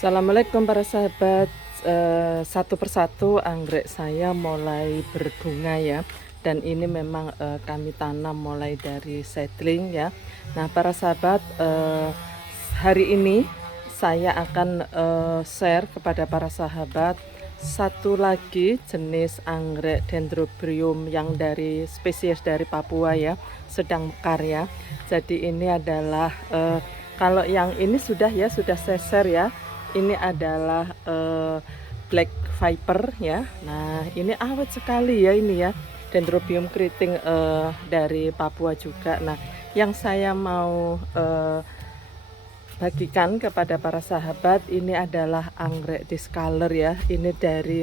Assalamualaikum para sahabat. Satu persatu anggrek saya mulai berbunga ya. Dan ini memang kami tanam mulai dari seedling ya. Nah para sahabat, hari ini saya akan share kepada para sahabat satu lagi jenis anggrek Dendrobium yang dari spesies dari Papua ya, sedang mekar ya. Jadi ini adalah kalau yang ini sudah saya share ya. Ini adalah Black Viper ya. Nah, ini awet sekali ya ini ya. Dendrobium keriting dari Papua juga. Nah, yang saya mau bagikan kepada para sahabat ini adalah anggrek discolor ya. Ini dari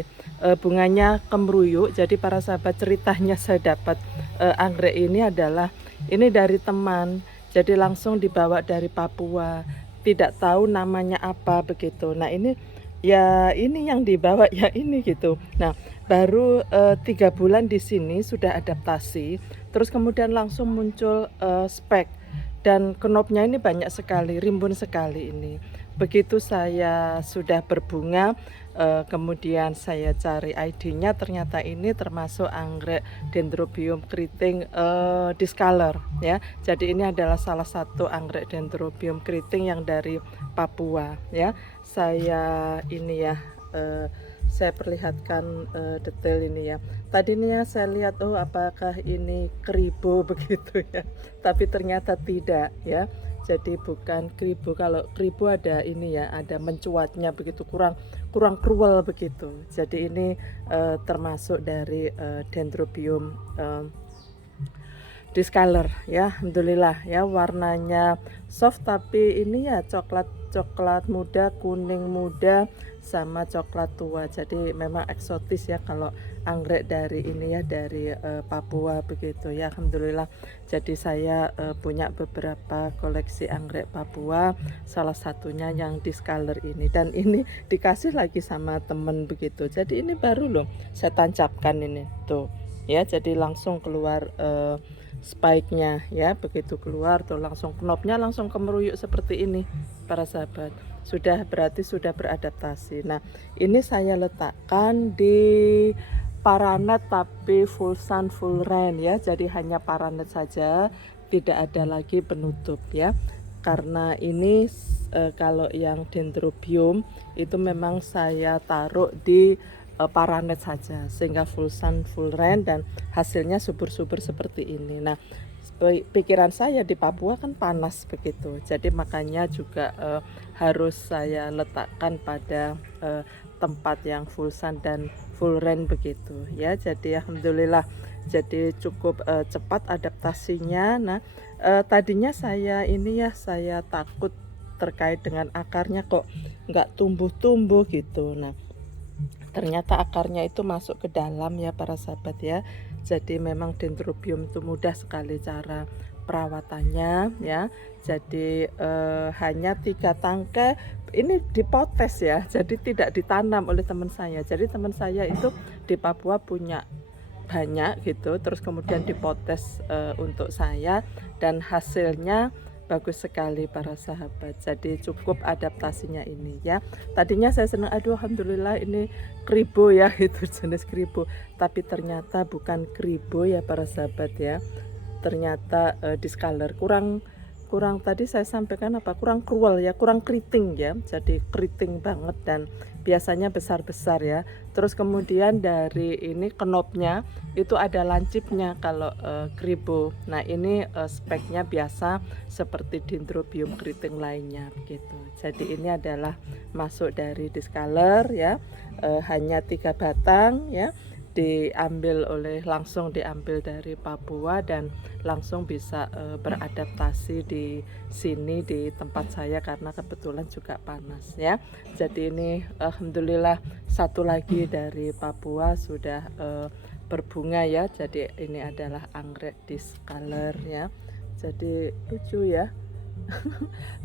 bunganya kemruyuk. Jadi para sahabat, ceritanya saya dapat anggrek ini adalah ini dari teman. Jadi langsung dibawa dari Papua. Tidak tahu namanya apa begitu. Nah, ini ya ini yang dibawa ya ini gitu. Nah, baru 3 bulan di sini sudah adaptasi. Terus kemudian langsung muncul spek. Dan knopnya ini banyak sekali, rimbun sekali ini. Begitu saya sudah berbunga, kemudian saya cari ID-nya, ternyata ini termasuk anggrek Dendrobium keriting discolor ya. Jadi ini adalah salah satu anggrek Dendrobium keriting yang dari Papua ya. Saya ini ya, saya perlihatkan detail ini ya. Tadinya saya lihat, oh apakah ini keribo begitu ya, tapi ternyata tidak ya. Jadi bukan keribo. Kalau keribo ada ini ya, ada mencuatnya begitu, kurang cruel begitu. Jadi ini termasuk dari Dendrobium discolor ya. Alhamdulillah ya, warnanya soft tapi ini ya coklat muda, kuning muda, sama coklat tua. Jadi memang eksotis ya kalau anggrek dari ini ya, dari Papua begitu ya. Alhamdulillah. Jadi saya punya beberapa koleksi anggrek Papua, salah satunya yang discolor ini, dan ini dikasih lagi sama temen begitu. Jadi ini baru loh saya tancapkan ini tuh ya. Jadi langsung keluar spike-nya ya. Begitu keluar tuh langsung knopnya langsung kemeruyuk seperti ini para sahabat. Berarti sudah beradaptasi. Nah, ini saya letakkan di paranet tapi full sun full rain ya. Jadi hanya paranet saja, tidak ada lagi penutup ya. Karena ini kalau yang Dendrobium itu memang saya taruh di paranet saja, sehingga full sun full rain dan hasilnya subur-subur seperti ini. Nah, pikiran saya di Papua kan panas begitu, jadi makanya juga harus saya letakkan pada tempat yang full sun dan full rain begitu ya. Jadi alhamdulillah, jadi cukup cepat adaptasinya. Nah, tadinya saya ini ya, saya takut terkait dengan akarnya kok nggak tumbuh-tumbuh gitu. Nah, ternyata akarnya itu masuk ke dalam ya para sahabat ya. Jadi memang Dendrobium itu mudah sekali cara perawatannya ya. Jadi hanya 3 tangkai ini dipotes ya. Jadi tidak ditanam oleh teman saya. Jadi teman saya itu di Papua punya banyak gitu, terus kemudian dipotes untuk saya, dan hasilnya bagus sekali para sahabat. Jadi cukup adaptasinya ini ya. Tadinya saya senang, aduh alhamdulillah ini kribo ya, itu jenis kribo, tapi ternyata bukan kribo ya para sahabat ya. Ternyata discolor kurang tadi saya sampaikan apa, kurang cruel ya, kurang keriting ya. Jadi keriting banget dan biasanya besar-besar ya. Terus kemudian dari ini knopnya itu ada lancipnya kalau kribo. Nah, ini speknya biasa seperti Dendrobium keriting lainnya begitu. Jadi ini adalah masuk dari discolor ya, hanya 3 batang ya, langsung diambil dari Papua dan langsung bisa beradaptasi di sini di tempat saya karena kebetulan juga panas ya. Jadi ini alhamdulillah satu lagi dari Papua sudah berbunga ya. Jadi ini adalah anggrek discolor ya. Jadi lucu ya.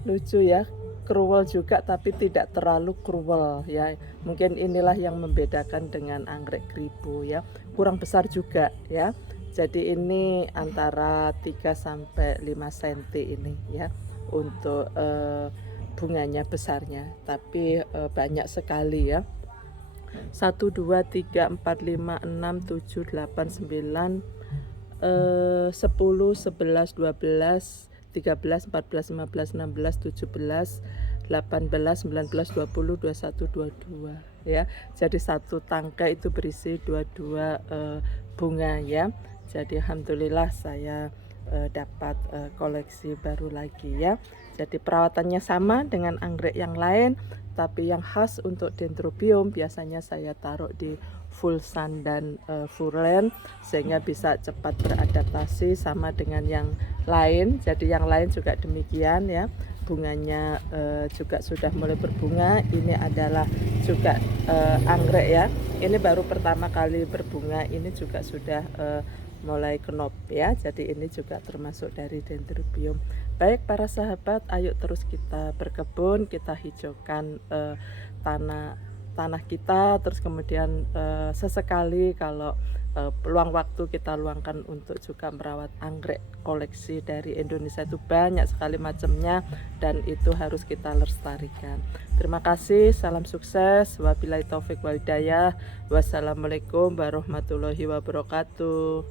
Lucu ya, cruel juga tapi tidak terlalu cruel ya. Mungkin inilah yang membedakan dengan anggrek kribo ya. Kurang besar juga ya. Jadi ini antara 3 sampai 5 cm ini ya untuk bunganya besarnya, tapi banyak sekali ya. 1, 2, 3, 4, 5, 6, 7, 8, 9, 10, 11, 12, 13, 14, 15, 16, 17, 18, 19, 20, 21, 22 ya. Jadi satu tangkai itu berisi 22 bunga ya. Jadi alhamdulillah saya dapat koleksi baru lagi ya. Jadi perawatannya sama dengan anggrek yang lain, tapi yang khas untuk Dendrobium biasanya saya taruh di full sun dan full sehingga bisa cepat beradaptasi sama dengan yang lain. Jadi yang lain juga demikian ya, bunganya juga sudah mulai berbunga. Ini adalah juga anggrek ya, ini baru pertama kali berbunga, ini juga sudah mulai kenop ya. Jadi ini juga termasuk dari Dendrobium. Baik para sahabat, ayo terus kita berkebun, kita hijaukan tanah kita, terus kemudian sesekali kalau peluang waktu kita luangkan untuk juga merawat anggrek koleksi dari Indonesia. Itu banyak sekali macamnya dan itu harus kita lestarikan. Terima kasih, salam sukses, wabillahi taufik wal hidayah, wassalamualaikum warahmatullahi wabarakatuh.